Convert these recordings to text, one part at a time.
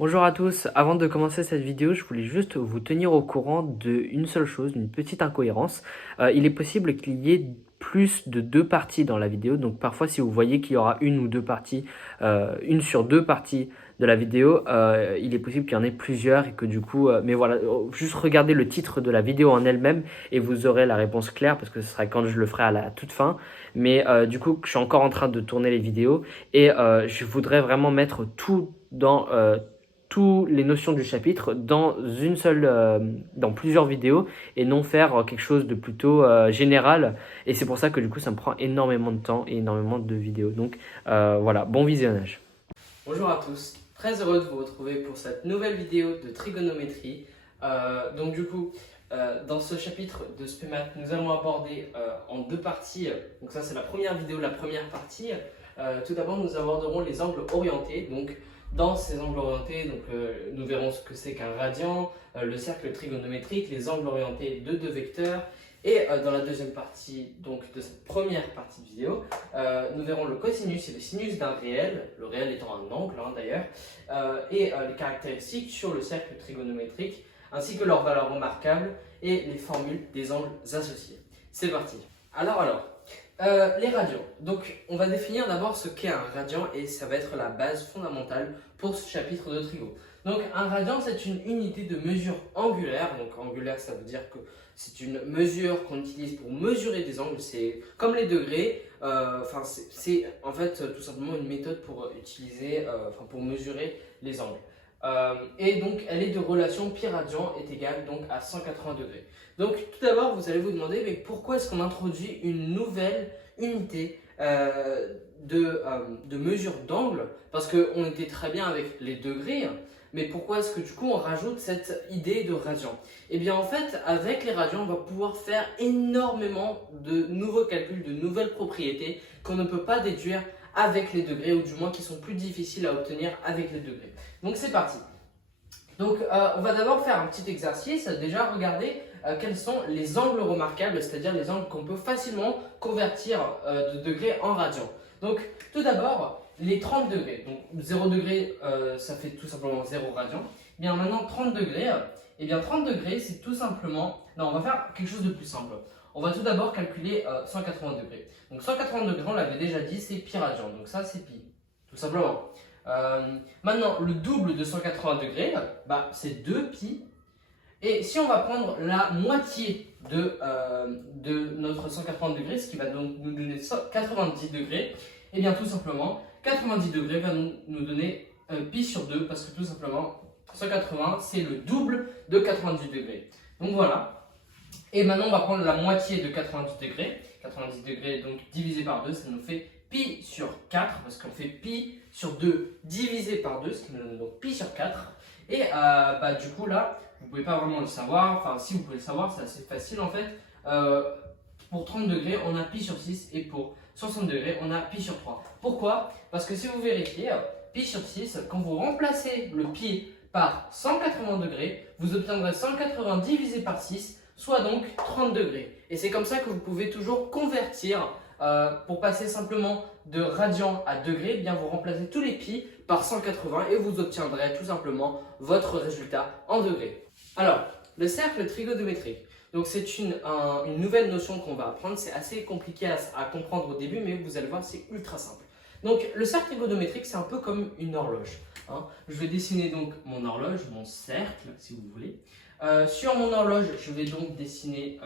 Bonjour à tous, avant de commencer cette vidéo, je voulais juste vous tenir au courant d'une seule chose, une petite incohérence. Il est possible qu'il y ait plus de deux parties dans la vidéo, donc parfois si vous voyez qu'il y aura une ou deux parties, une sur deux parties de la vidéo, il est possible qu'il y en ait plusieurs et que du coup, mais voilà, juste regardez le titre de la vidéo en elle-même et vous aurez la réponse claire parce que ce sera quand je le ferai à la toute fin. Mais du coup, je suis encore en train de tourner les vidéos et je voudrais vraiment mettre tout dans toutes les notions du chapitre dans une seule, dans plusieurs vidéos et non faire quelque chose de plutôt général. Et c'est pour ça que du coup, ça me prend énormément de temps et énormément de vidéos. Donc voilà, bon visionnage. Bonjour à tous, très heureux de vous retrouver pour cette nouvelle vidéo de trigonométrie. Donc du coup, dans ce chapitre de SPMath, nous allons aborder en deux parties. Donc ça, c'est la première vidéo, la première partie. Tout d'abord, nous aborderons les angles orientés. Donc dans ces angles orientés, nous verrons ce que c'est qu'un radian, le cercle trigonométrique, les angles orientés de deux vecteurs. Et dans la deuxième partie donc, de cette première partie de vidéo, nous verrons le cosinus et le sinus d'un réel, le réel étant un angle d'ailleurs, et les caractéristiques sur le cercle trigonométrique, ainsi que leurs valeurs remarquables et les formules des angles associés. C'est parti. Les radians. Donc, on va définir d'abord ce qu'est un radian et ça va être la base fondamentale pour ce chapitre de trigo. Donc, un radian, c'est une unité de mesure angulaire. Donc, angulaire, ça veut dire que c'est une mesure qu'on utilise pour mesurer des angles. C'est comme les degrés. C'est en fait tout simplement une méthode pour utiliser, pour mesurer les angles. Et donc, elle est de relation pi radian est égale donc à 180 degrés. Donc, tout d'abord, vous allez vous demander, mais pourquoi est-ce qu'on introduit une nouvelle unité de mesure d'angle? Parce qu'on était très bien avec les degrés, mais pourquoi est-ce que du coup on rajoute cette idée de radian? Eh bien, en fait, avec les radians, on va pouvoir faire énormément de nouveaux calculs, de nouvelles propriétés qu'on ne peut pas déduire avec les degrés, ou du moins qui sont plus difficiles à obtenir avec les degrés. Donc, c'est parti. Donc, on va d'abord faire un petit exercice, déjà regarder quels sont les angles remarquables, c'est-à-dire les angles qu'on peut facilement convertir de degrés en radians. Donc, tout d'abord, les 30 degrés. Donc, 0 degré, ça fait tout simplement 0 radian. Bien, maintenant, 30 degrés, eh bien, 30 degrés, c'est tout simplement... Non, on va faire quelque chose de plus simple. On va tout d'abord calculer 180 degrés. Donc, 180 degrés, on l'avait déjà dit, c'est pi radian. Donc, ça, c'est pi, tout simplement. Maintenant, le double de 180 degrés, c'est 2 pi. Et si on va prendre la moitié de notre 180 degrés, ce qui va donc nous donner 90 degrés, et bien tout simplement, 90 degrés va nous donner pi sur 2, parce que tout simplement, 180, c'est le double de 90 degrés. Donc voilà. Et maintenant, on va prendre la moitié de 90 degrés. 90 degrés, donc divisé par 2, ça nous fait pi sur 4, parce qu'on fait pi sur 2 divisé par 2, ce qui nous donne donc pi sur 4. Et du coup là, vous ne pouvez pas vraiment le savoir, enfin si vous pouvez le savoir, c'est assez facile en fait. Pour 30 degrés, on a pi sur 6 et pour 60 degrés, on a pi sur 3. Pourquoi? Parce que si vous vérifiez, pi sur 6, quand vous remplacez le pi par 180 degrés, vous obtiendrez 180 divisé par 6, soit donc 30 degrés. Et c'est comme ça que vous pouvez toujours convertir pour passer simplement de radian à degrés, bien vous remplacez tous les pi par 180 et vous obtiendrez tout simplement votre résultat en degrés. Alors, le cercle trigonométrique. Donc c'est une nouvelle notion qu'on va apprendre. C'est assez compliqué à comprendre au début, mais vous allez voir, c'est ultra simple. Donc le cercle trigonométrique, c'est un peu comme une horloge. Je vais dessiner donc mon horloge, mon cercle, si vous voulez. Sur mon horloge, je vais donc dessiner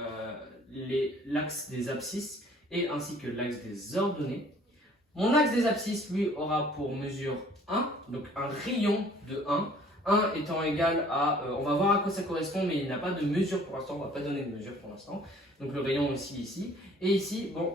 l'axe des abscisses et ainsi que l'axe des ordonnées. Mon axe des abscisses, lui, aura pour mesure 1, donc un rayon de 1. 1 étant égal à, on va voir à quoi ça correspond, mais il n'a pas de mesure pour l'instant, on ne va pas donner de mesure pour l'instant. Donc le rayon aussi ici. Et ici, bon,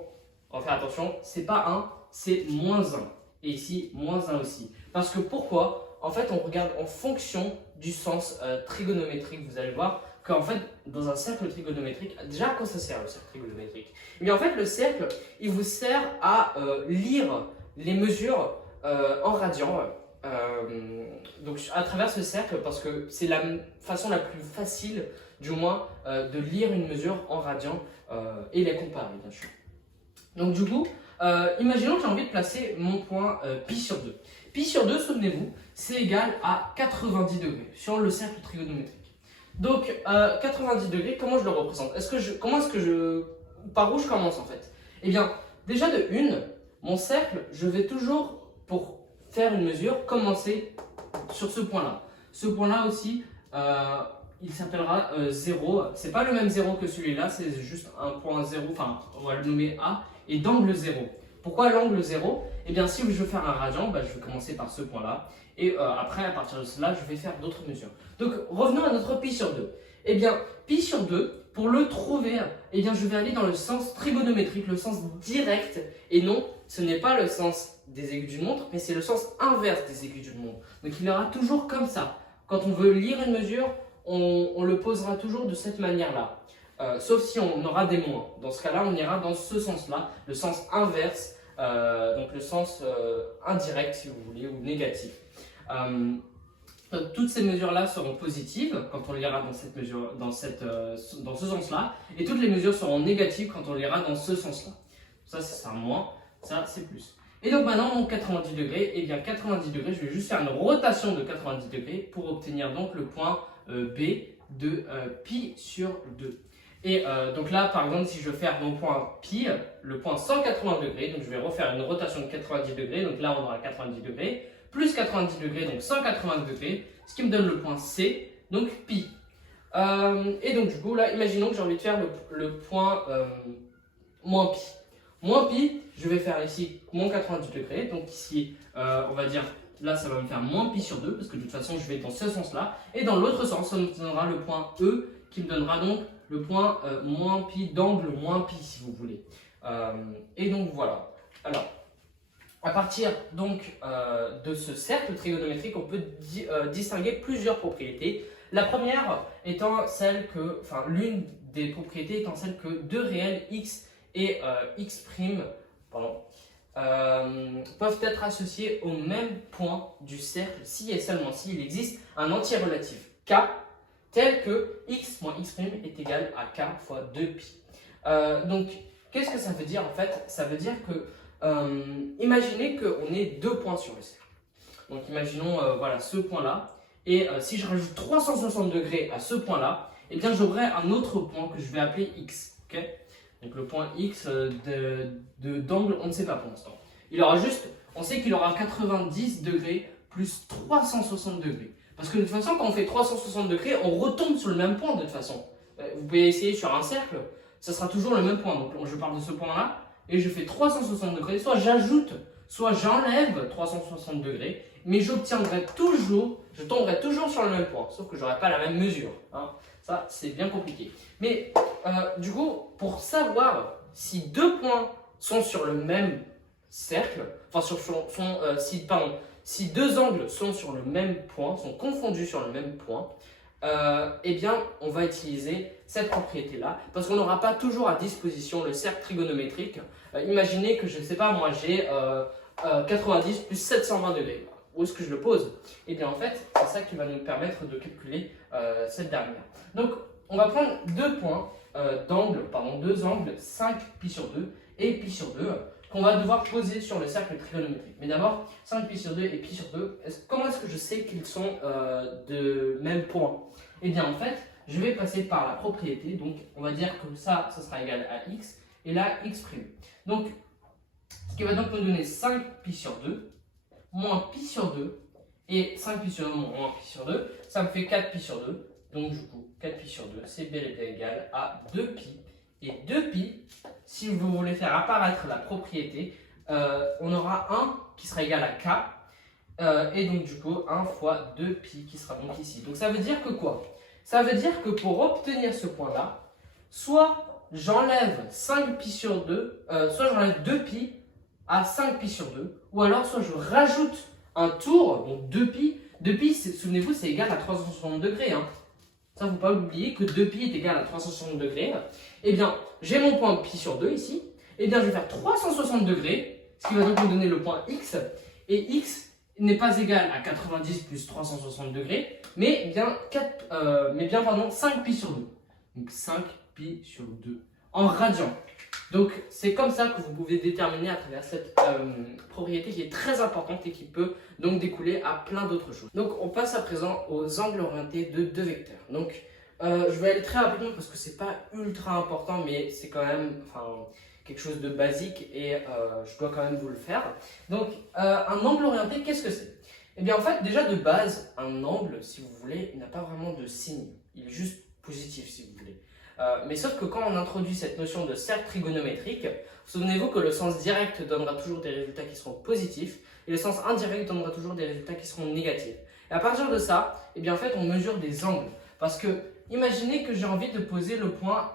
on va faire attention, c'est pas 1, c'est moins 1. Et ici, moins 1 aussi. Parce que pourquoi? En fait, on regarde en fonction du sens trigonométrique, vous allez voir qu'en fait, dans un cercle trigonométrique, déjà à quoi ça sert le cercle trigonométrique? Mais en fait, le cercle, il vous sert à lire les mesures en radian. Donc à travers ce cercle, parce que c'est la façon la plus facile, du moins, de lire une mesure en radian et les comparer, bien sûr. Donc du coup, imaginons que j'ai envie de placer mon point pi sur 2. pi sur 2, souvenez-vous, c'est égal à 90 degrés sur le cercle trigonométrique. Donc, 90 degrés, comment je le représente? Par où je commence en fait? Eh bien, déjà de 1, mon cercle, je vais toujours, pour faire une mesure, commencer sur ce point-là. Ce point-là aussi, il s'appellera 0. C'est pas le même 0 que celui-là, c'est juste un point 0, enfin, on va le nommer A, et d'angle 0. Pourquoi l'angle 0? Eh bien, si je veux faire un radian, bah, je vais commencer par ce point-là. Et après, à partir de cela, je vais faire d'autres mesures. Donc, revenons à notre pi sur 2. Eh bien, pi sur 2, pour le trouver, eh bien, je vais aller dans le sens trigonométrique, le sens direct. Et non, ce n'est pas le sens des aiguilles d'une montre, mais c'est le sens inverse des aiguilles d'une montre. Donc, il y aura toujours comme ça. Quand on veut lire une mesure, on le posera toujours de cette manière-là. Sauf si on aura des moins. Dans ce cas-là, on ira dans ce sens-là, le sens inverse, donc le sens indirect, si vous voulez, ou négatif. Toutes ces mesures-là seront positives quand on lira dans cette mesure, dans ce sens-là, et toutes les mesures seront négatives quand on lira dans ce sens-là. Ça, c'est un moins, ça, c'est plus. Et donc maintenant, mon 90 degrés, eh bien 90 degrés, je vais juste faire une rotation de 90 degrés pour obtenir donc le point B de pi sur 2. Et donc là, par exemple, si je veux faire mon point pi, le point 180 degrés, donc je vais refaire une rotation de 90 degrés, donc là on aura 90 degrés, plus 90 degrés, donc 180 degrés, ce qui me donne le point C, donc pi. Et donc du coup, là, imaginons que j'ai envie de faire le point moins pi. Moins pi, je vais faire ici moins 90 degrés, donc ici, on va dire, là ça va me faire moins pi sur 2, parce que de toute façon je vais dans ce sens-là, et dans l'autre sens, ça me donnera le point E, qui me donnera donc le point moins pi d'angle moins pi, si vous voulez. Et donc voilà. Alors, à partir donc de ce cercle trigonométrique, on peut distinguer plusieurs propriétés. La première étant celle que, enfin l'une des propriétés étant celle que deux réels x et x', pardon, peuvent être associés au même point du cercle si et seulement s'il existe un entier relatif k tel que x moins x' est égal à k fois 2pi. Donc, qu'est-ce que ça veut dire en fait? Ça veut dire que, imaginez qu'on ait deux points sur le cercle. Donc, imaginons voilà, ce point-là. Et si je rajoute 360 degrés à ce point-là, eh bien j'aurai un autre point que je vais appeler x. Okay, donc le point x d'angle, on ne sait pas pour l'instant. Il aura juste, on sait qu'il aura 90 degrés plus 360 degrés. Parce que de toute façon, quand on fait 360 degrés, on retombe sur le même point de toute façon. Vous pouvez essayer sur un cercle, ça sera toujours le même point. Donc je pars de ce point-là et je fais 360 degrés. Soit j'ajoute, soit j'enlève 360 degrés. Mais j'obtiendrai toujours, je tomberai toujours sur le même point. Sauf que je n'aurai pas la même mesure. Hein. Ça, c'est bien compliqué. Mais du coup, pour savoir si deux points sont sur le même cercle, enfin si deux angles sont sur le même point, sont confondus sur le même point, eh bien, on va utiliser cette propriété-là, parce qu'on n'aura pas toujours à disposition le cercle trigonométrique. Imaginez que, je ne sais pas, moi j'ai 90 plus 720 degrés. Où est-ce que je le pose? Eh bien, en fait, c'est ça qui va nous permettre de calculer cette dernière. Donc, on va prendre deux points deux angles, 5 pi sur 2 et pi sur 2, qu'on va devoir poser sur le cercle trigonométrique. Mais d'abord, 5 pi sur 2 et pi sur 2, comment est-ce que je sais qu'ils sont de même point? Eh bien, en fait, je vais passer par la propriété. Donc, on va dire que ça sera égal à x, et là, x'. Donc, ce qui va donc nous donner 5 pi sur 2, moins pi sur 2, et 5 pi sur 2 moins pi sur 2, ça me fait 4 pi sur 2. Donc, du coup, 4 pi sur 2, c'est bel et bien égal à 2 pi. Et 2 pi, si vous voulez faire apparaître la propriété, on aura 1 qui sera égal à k, et donc du coup 1 fois 2 pi qui sera donc ici. Donc ça veut dire que quoi? Ça veut dire que pour obtenir ce point-là, soit j'enlève 5 pi sur 2, soit j'enlève 2 pi à 5 pi sur 2, ou alors soit je rajoute un tour, donc 2 pi. 2 pi, souvenez-vous, c'est égal à 360 degrés. Hein. Ça, il ne faut pas oublier que 2 pi est égal à 360 degrés. Eh bien, j'ai mon point pi sur 2 ici. Eh bien, je vais faire 360 degrés, ce qui va donc me donner le point x. Et x n'est pas égal à 90 plus 360 degrés, mais bien, 5 pi sur 2. Donc 5 pi sur 2 en radian. Donc c'est comme ça que vous pouvez déterminer à travers cette propriété qui est très importante et qui peut donc découler à plein d'autres choses. Donc on passe à présent aux angles orientés de deux vecteurs. Donc je vais aller très rapidement parce que c'est pas ultra important, mais c'est quand même quelque chose de basique et je dois quand même vous le faire. Donc un angle orienté, qu'est-ce que c'est? Eh bien en fait déjà de base, un angle, si vous voulez, il n'a pas vraiment de signe. Il est juste positif si vous voulez. Mais sauf que quand on introduit cette notion de cercle trigonométrique, souvenez-vous que le sens direct donnera toujours des résultats qui seront positifs et le sens indirect donnera toujours des résultats qui seront négatifs. Et à partir de ça, eh bien en fait on mesure des angles. Parce que imaginez que j'ai envie de poser le point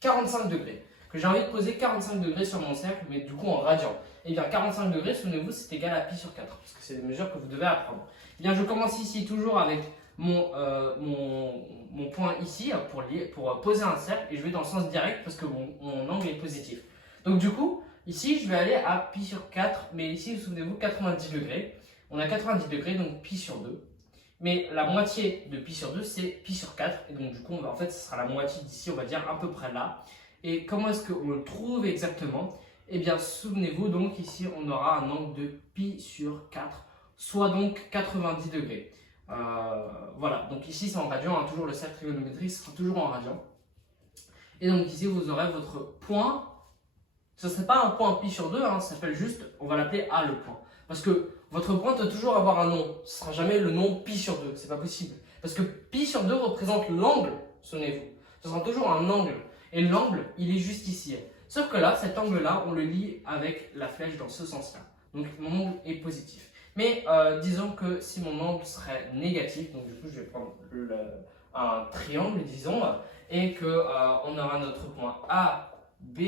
45 degrés. Que j'ai envie de poser 45 degrés sur mon cercle, mais du coup en radian. Eh bien 45 degrés, souvenez-vous, c'est égal à pi sur 4, parce que c'est des mesures que vous devez apprendre. Eh bien je commence ici toujours avec mon point ici pour poser un cercle et je vais dans le sens direct parce que mon angle est positif. Donc du coup, ici je vais aller à pi sur 4, mais ici souvenez-vous 90 degrés. On a 90 degrés, donc pi sur 2. Mais la moitié de pi sur 2, c'est pi sur 4. Et donc du coup, en fait, ce sera la moitié d'ici, on va dire à peu près là. Et comment est-ce qu'on le trouve exactement? Eh bien, souvenez-vous, donc ici, on aura un angle de pi sur 4, soit donc 90 degrés. Voilà, donc ici c'est en radian, hein, toujours le cercle trigonométrique sera toujours en radian. Et donc ici vous aurez votre point, ce ne serait pas un point pi sur 2, hein, ça s'appelle juste, on va l'appeler A le point. Parce que votre point doit toujours avoir un nom, ce ne sera jamais le nom pi sur 2, c'est pas possible. Parce que pi sur 2 représente l'angle, souvenez-vous, ce sera toujours un angle. Et l'angle, il est juste ici. Sauf que là, cet angle-là, on le lie avec la flèche dans ce sens-là. Donc mon angle est positif. Mais disons que si mon angle serait négatif, donc du coup je vais prendre un triangle disons, et que on aura notre point A, B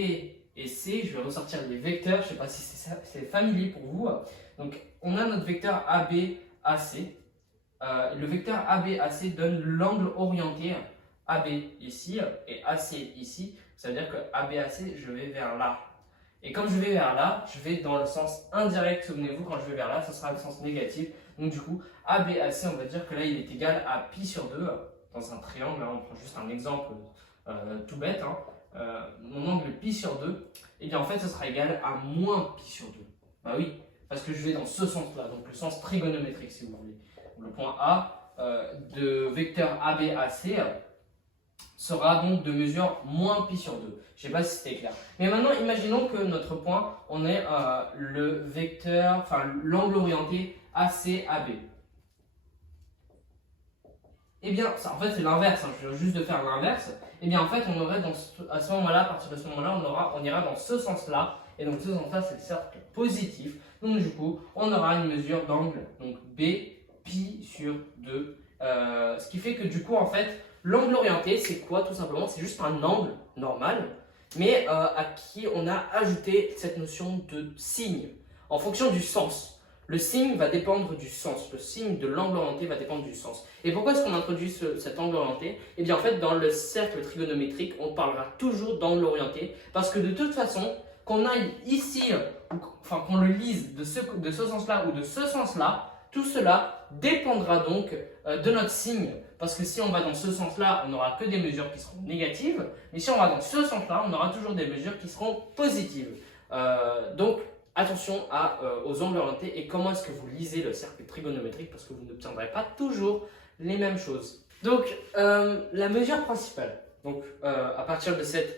et C, je vais ressortir les vecteurs, je ne sais pas si c'est familier pour vous. Donc on a notre vecteur AB, AC. Le vecteur AB, AC donne l'angle orienté AB ici et AC ici. Ça veut dire que AB, AC, je vais vers là. Et comme je vais vers là, je vais dans le sens indirect, souvenez-vous, quand je vais vers là, ça sera le sens négatif. Donc du coup, ABAC, on va dire que là, il est égal à pi sur 2 dans un triangle. Hein, on prend juste un exemple tout bête. Hein, mon angle pi sur 2, et bien en fait, ça sera égal à moins pi sur 2. Bah oui, parce que je vais dans ce sens-là, donc le sens trigonométrique, si vous voulez. Le point A de vecteur ABAC sera donc de mesure moins pi sur 2. Je ne sais pas si c'était clair. Mais maintenant, imaginons que notre point, on est le vecteur, l'angle orienté ACAB. Eh bien, ça, en fait, c'est l'inverse. Hein. Je viens juste de faire l'inverse. Eh bien, en fait, on aurait à ce moment-là, à partir de ce moment-là, on ira dans ce sens-là. Et donc, ce sens-là, c'est le cercle positif. Donc, du coup, on aura une mesure d'angle, donc B, pi sur 2. Ce qui fait que, du coup, en fait, l'angle orienté, c'est quoi tout simplement? C'est juste un angle normal, mais à qui on a ajouté cette notion de signe en fonction du sens. Le signe va dépendre du sens, le signe de l'angle orienté va dépendre du sens. Et pourquoi est-ce qu'on introduit cet angle orienté? Eh bien en fait, dans le cercle trigonométrique, on parlera toujours d'angle orienté, parce que de toute façon, qu'on aille ici, qu'on le lise de ce sens-là ou de ce sens-là, tout cela dépendra donc de notre signe. Parce que si on va dans ce sens-là, on n'aura que des mesures qui seront négatives. Mais si on va dans ce sens-là, on aura toujours des mesures qui seront positives. Donc, attention aux angles orientés et comment est-ce que vous lisez le cercle trigonométrique parce que vous n'obtiendrez pas toujours les mêmes choses. Donc, la mesure principale. Donc, à partir de cette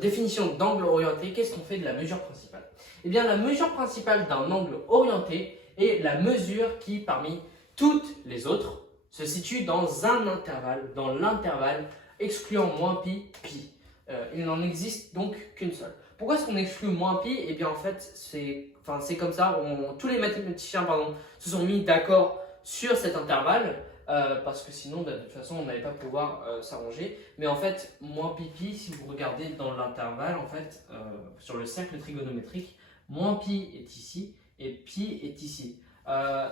définition d'angle orienté, qu'est-ce qu'on fait de la mesure principale? Eh bien, la mesure principale d'un angle orienté est la mesure qui, parmi toutes les autres, se situe dans un intervalle, dans l'intervalle excluant moins pi, pi. Il n'en existe donc qu'une seule. Pourquoi est-ce qu'on exclut moins pi? Eh bien en fait, c'est comme ça, tous les mathématiciens se sont mis d'accord sur cet intervalle, parce que sinon de toute façon on n'allait pas pouvoir s'arranger. Mais en fait, moins pi, pi, si vous regardez dans l'intervalle, en fait, sur le cercle trigonométrique, moins pi est ici et pi est ici.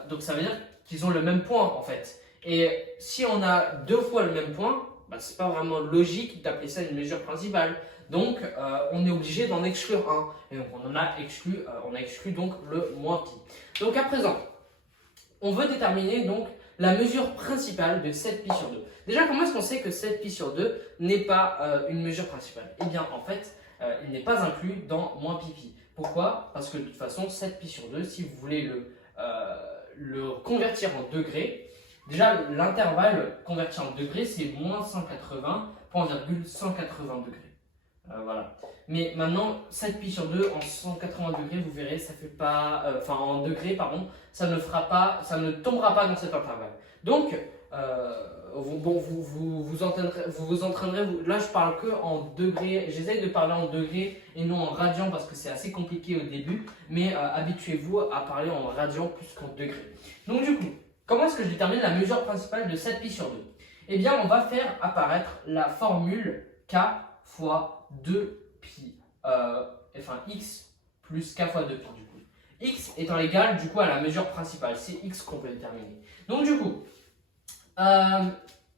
Donc ça veut dire qu'ils ont le même point en fait. Et si on a deux fois le même point, ce n'est pas vraiment logique d'appeler ça une mesure principale. Donc on est obligé d'en exclure un. Et donc on a exclu donc le moins pi. Donc à présent, on veut déterminer donc la mesure principale de 7pi sur 2. Déjà, comment est-ce qu'on sait que 7pi sur 2 n'est pas une mesure principale? Eh bien, en fait, il n'est pas inclus dans moins pi. Pourquoi? Parce que de toute façon, 7pi sur 2, si vous voulez le convertir en degrés, déjà l'intervalle converti en degrés, c'est moins 180,180 degrés. Voilà. Mais maintenant, 7pi sur 2 en 180 degrés, vous verrez, ça fait pas, en degrés, pardon, ça ne tombera pas dans cet intervalle. Donc, vous entraînerez, là je parle que en degrés, j'essaye de parler en degrés et non en radians parce que c'est assez compliqué au début, mais habituez-vous à parler en radians plus qu'en degrés. Donc du coup, comment est-ce que je détermine la mesure principale de 7pi sur 2? Eh bien, on va faire apparaître la formule k fois 2pi, x plus k fois 2pi du coup. X étant égal du coup à la mesure principale, c'est x qu'on peut déterminer. Donc du coup,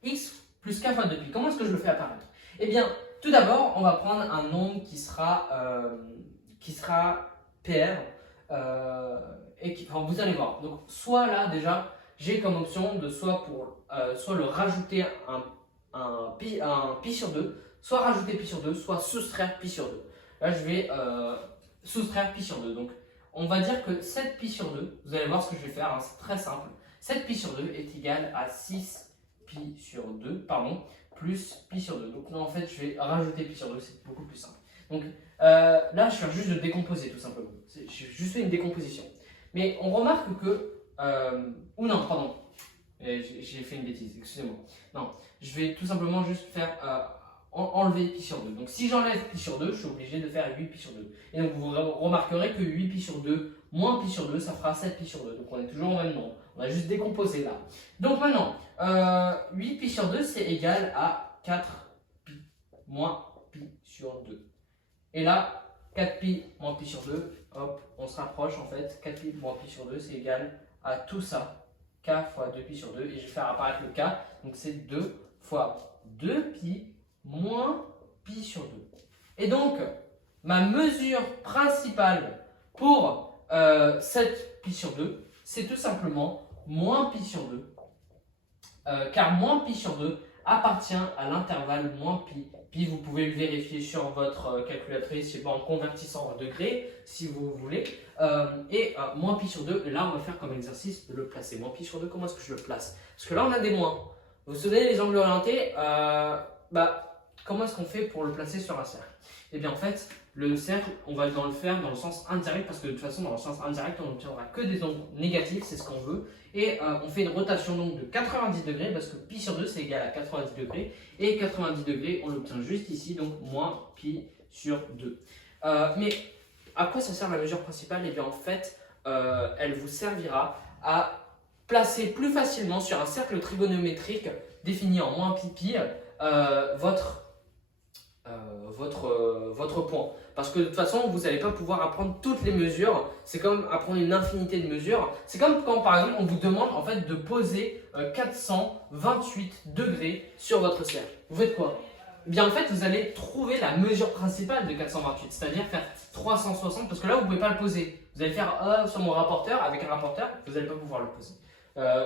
x plus k fois 2pi, comment est-ce que je le fais apparaître? Eh bien, tout d'abord, on va prendre un nombre qui sera pair, vous allez voir. Donc soit là déjà, j'ai comme option de soit le rajouter un pi sur 2, soit rajouter pi sur 2, soit soustraire pi sur 2. Là, je vais soustraire pi sur 2. Donc, on va dire que 7pi sur 2, vous allez voir ce que je vais faire, hein, c'est très simple. 7pi sur 2 est égal à 6pi sur 2, plus pi sur 2. Donc là, en fait, je vais rajouter pi sur 2, c'est beaucoup plus simple. Donc là, je viens juste de décomposer, tout simplement. J'ai juste fait une décomposition. Mais on remarque que... ou non, pardon. J'ai fait une bêtise, excusez-moi. Non, je vais tout simplement juste faire... enlever pi sur 2. Donc si j'enlève pi sur 2, je suis obligé de faire 8pi sur 2. Et donc vous remarquerez que 8pi sur 2 moins pi sur 2, ça fera 7pi sur 2. Donc on est toujours au même nombre. On a juste décomposé là. Donc maintenant, 8pi sur 2, c'est égal à 4pi moins pi sur 2. Et là, 4pi moins pi sur 2, hop, on se rapproche en fait. 4pi moins pi sur 2, c'est égal à tout ça. K fois 2pi sur 2. Et je vais faire apparaître le K. Donc c'est 2 fois 2pi moins pi sur 2. Et donc, ma mesure principale pour 7pi sur 2, c'est tout simplement moins pi sur 2. Car moins pi sur 2 appartient à l'intervalle moins pi. Pi, vous pouvez le vérifier sur votre calculatrice en convertissant en degrés, si vous voulez. Moins pi sur 2, là, on va faire comme exercice de le placer. Moins pi sur 2, comment est-ce que je le place? Parce que là, on a des moins. Vous vous souvenez, les angles orientés, comment est-ce qu'on fait pour le placer sur un cercle? Eh bien en fait, le cercle, on va le faire dans le sens indirect parce que de toute façon, dans le sens indirect, on n'obtiendra que des angles négatifs, c'est ce qu'on veut. Et on fait une rotation donc de 90 degrés parce que pi sur 2 c'est égal à 90 degrés. Et 90 degrés, on l'obtient juste ici, donc moins pi sur 2. Mais à quoi ça sert la mesure principale? Eh bien en fait, elle vous servira à placer plus facilement sur un cercle trigonométrique défini en moins pi pi votre point. Parce que de toute façon, vous n'allez pas pouvoir apprendre toutes les mesures. C'est comme apprendre une infinité de mesures. C'est comme quand, par exemple, on vous demande en fait de poser 428 degrés sur votre cercle. Vous faites quoi? Eh bien, en fait, vous allez trouver la mesure principale de 428, c'est-à-dire faire 360, parce que là, vous ne pouvez pas le poser. Vous allez faire sur mon rapporteur, avec un rapporteur, vous n'allez pas pouvoir le poser.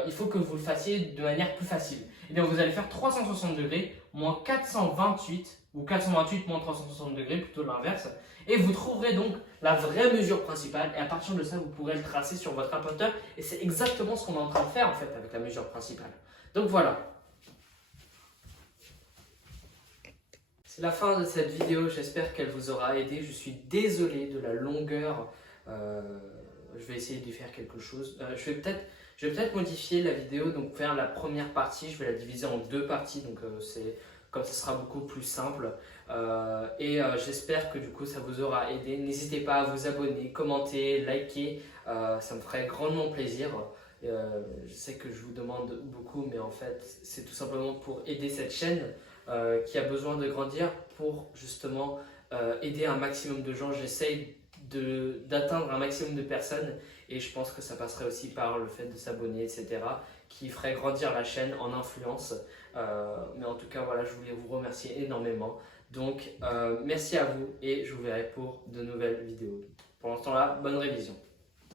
Il faut que vous le fassiez de manière plus facile. Eh bien, vous allez faire 360 degrés moins 428, ou 428 moins 360 degrés, plutôt l'inverse. Et vous trouverez donc la vraie mesure principale. Et à partir de ça, vous pourrez le tracer sur votre rapporteur. Et c'est exactement ce qu'on est en train de faire en fait avec la mesure principale. Donc voilà. C'est la fin de cette vidéo. J'espère qu'elle vous aura aidé. Je suis désolé de la longueur. Je vais essayer de faire quelque chose. Je vais peut-être modifier la vidéo, donc faire la première partie. Je vais la diviser en deux parties. Donc comme ça sera beaucoup plus simple. J'espère que du coup ça vous aura aidé. N'hésitez pas à vous abonner, commenter, liker, ça me ferait grandement plaisir. Je sais que je vous demande beaucoup, mais en fait c'est tout simplement pour aider cette chaîne qui a besoin de grandir, pour justement aider un maximum de gens. J'essaye d'atteindre un maximum de personnes et je pense que ça passerait aussi par le fait de s'abonner, etc., qui ferait grandir la chaîne en influence. Mais en tout cas, voilà, je voulais vous remercier énormément. Donc, merci à vous et je vous verrai pour de nouvelles vidéos. Pour l'instant là, bonne révision.